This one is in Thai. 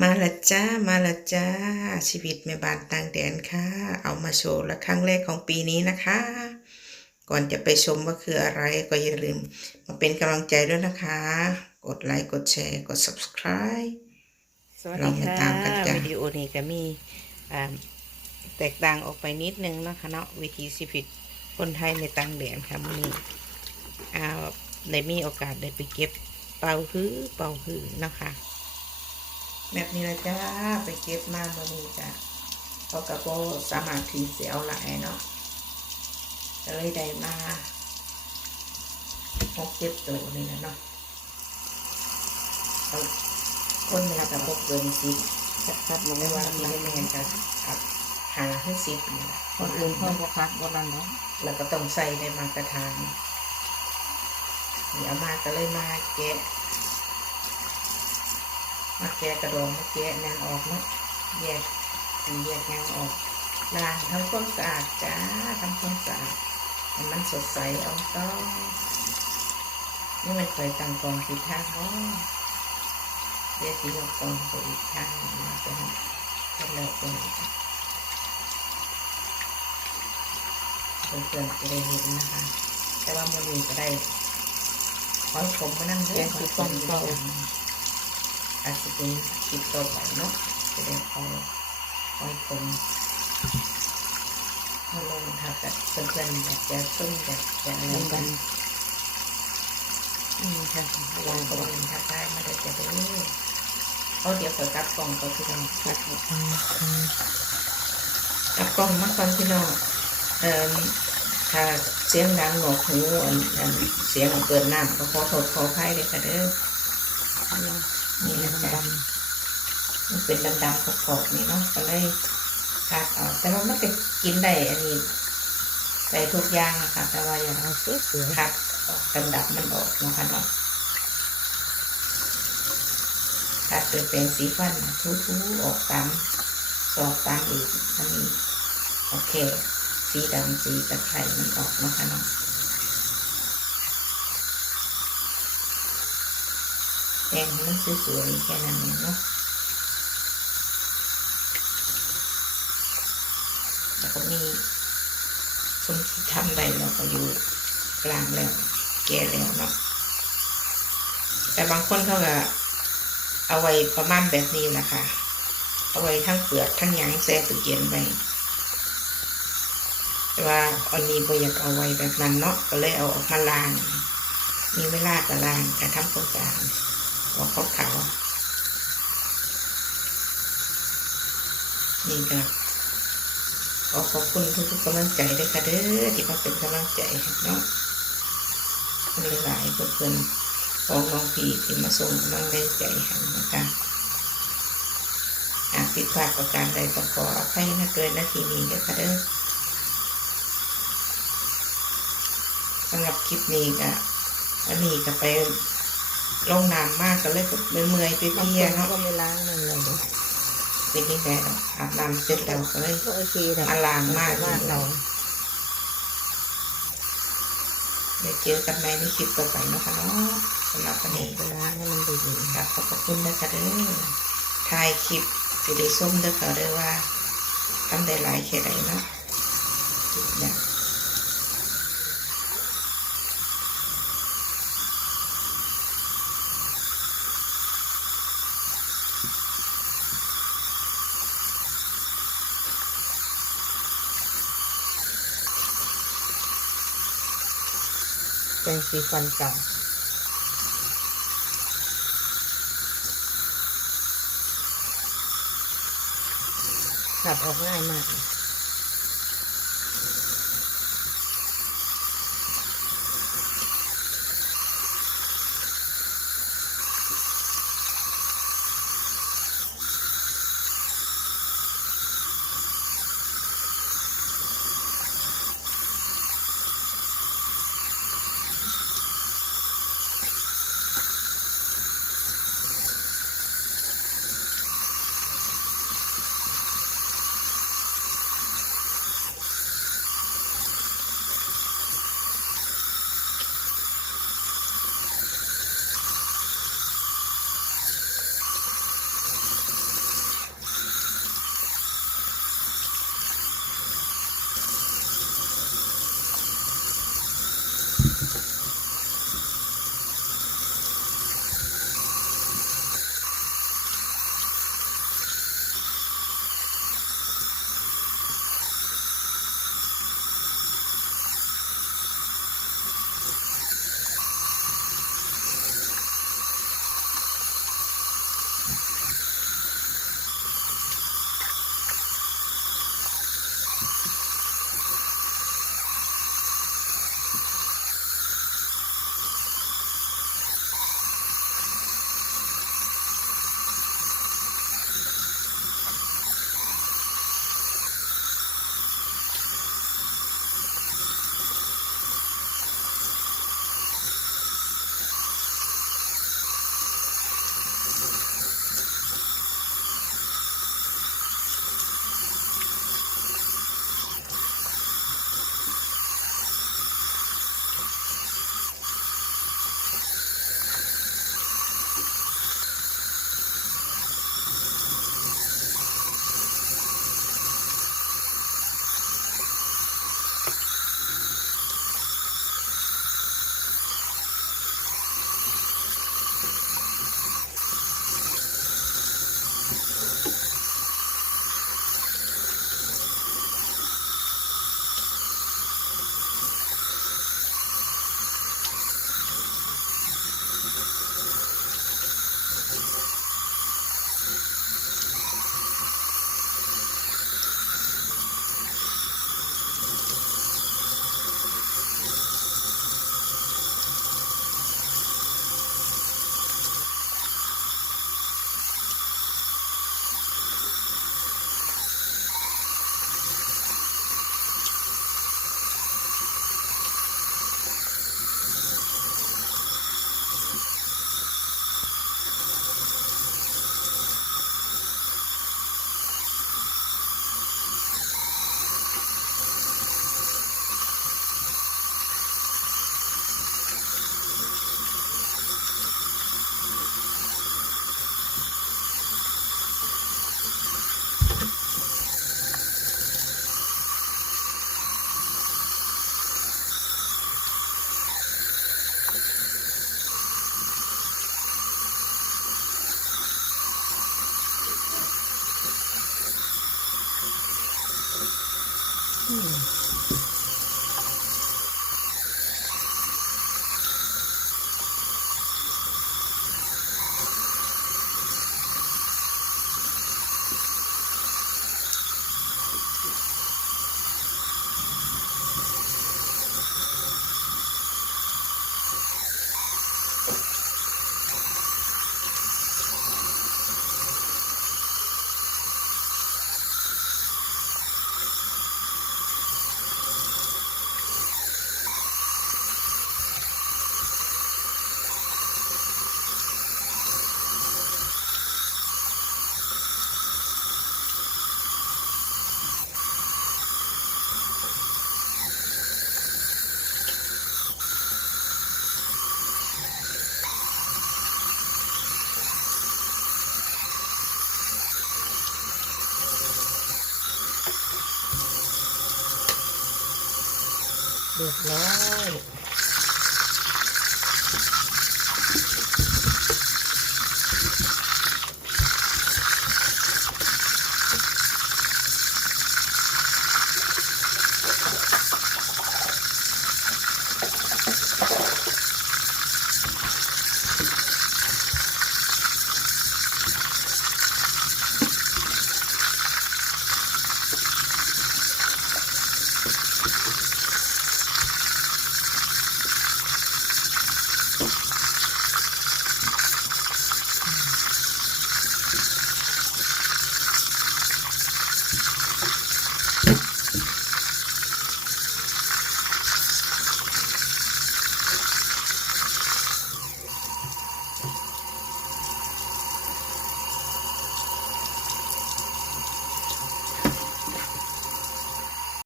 มาละจ้า มาละจ้า ชีวิตแม่บ้านต่างแดนค่ะ เอามาโชว์ละครั้งแรกของปีนี้นะคะ ก่อนจะไปชมว่าคืออะไรก็อย่าลืม มาเป็นกำลังใจด้วยนะคะ กดไลค์ กดแชร์ กด subscribe สวัสเราดีมาค่ะตามกันจ้ะวิดีโอนี้ก็มีอ่าแตกต่างออกไปนิดนึงเนาะคะเนาะวิธีชีวิตคนไทยในต่างแดนค่ะมื้อนี้อ่าได้มีโอกาสได้ไปเก็บเป่าฮื้อเป่าฮื้อเนาะคะ แบบนี้ละจ้าไปเก็บมาเมื่อนี้จ้ะเพราะกับโบสามารถถึงเสียเอาหลายเนาะก็เลยได้มาหกเจ็ดตัวนี่นะเนาะเอาคนนี่ละกับพกเกินสิบชัดๆลงไม่ไม่ว่าว่ามีมีแม่นกับกับหาให้สิบนี่ล่ะคนอื่นเพิ่มบ่คักบ่นั่นเนาะแล้วก็ต้องใส่ในมาตรฐานนี่เอามาก็เลยมาแกะ มาแกะกระดองมาแกะนั่นออกเนาแยกสีแยกงานออกล้างทำความสะอาดจ้าทำความสะอาดให้มันสดใสเอาต้องนี่มันเคยตั้งกองผิดทางเนาะเดี๋ยวสียกกองไปอีกทางหนึ่งมาเป็นเป็นเลิกเป็นเพื่อนๆจะได้เห็นนะคะ แต่ว่าโมลีก็ได้ขอผมมานั่งเล่นขอยผมก็ อาจจะเป็นคลิปต่อไปเนาะจะได้เอาขอยผมมาลงค่ะแต่เพื่อนๆอยากจะส้มอยากจะอะไรกันอืมค่ะลองตัวเองค่ะได้มาได้จะได้เอาเดี๋ยวขอกลับกล่องก่อนพี่น้องคัดกลับกล่องมาก่อนพี่น้องเอ่อถ้าเสียงดังหนวกหูอันเสียงเปิดน้ำก็ขอโทษขออภัยเลยค่ะเด้อ นี่นะจ๊ะมันเป็นดำๆขอบๆนี่เนาะก็เลยคัดเอาแต่ว่ามันก็กินได้อันนี้ได้ทุกอย่างนะคะแต่ว่าอย่างเอาสวยคัดออกดำๆมันออกนะคะเนาะคัดเป็นเป็นสีฟันทูๆออกตามสอบตามอีกอันนี้โอเค สีดำสีตะไคร่มันออกนะคะเนาะ แต่งมันสวยๆแค่นั้นเนาะแล้วก็มีคนที่ทำได้เราก็อยู่กลางแล้ว แก่แล้วเนาะแต่บางคนเขาก็เอาไว้ประมาณแบบนี้แหละค่ะเอาไว้ทั้งเปลือกทั้งยางแซ่ตู้เย็นไว้แต่ว่าอันนี้บอยากเอาไว้แบบนั้นเนาะก็เลยเอาออกมาล้าง มีเวลาก็ล้างแต่ทำตัวกลางว่าเขาขาวๆนี่ก็ขอขอบคุณทุกๆกำลังใจด้วยค่ะเด้อที่มาเป็นกำลังใจเนาะคนหลายๆเพื่อนๆของน้องพี่ที่มาส่งกำลังใจให้นะคะหากผิดพลาดประการใดก็ขออภัยนะเกินนาทีนี้ด้วยค่ะเด้อสำหรับคลิปนี้ก็อันนี้ก็ไป ลงน้ำมากก็เลยแบบเมื่อยๆเปียๆเนาะเนาะก็ไม่ล้างมันเลยเป็นยังไงอาบน้ำเสร็จแล้วก็เลยโอเคนะมาล้างมากบ้านเราเดี๋ยวเจอกันใหม่ในคลิปต่อไปนะคะเนาะสำหรับวันนี้ไปล้างให้มันดีครับขอบคุณนะคะเด้อถ่ายคลิปสิได้ส้มเด้อค่ะเด้อว่าทำได้หลายแค่ไหนเนาะเนี่ยๆ เป็นสีฟันเก่าขัดออกง่ายมาก เรียบร้อย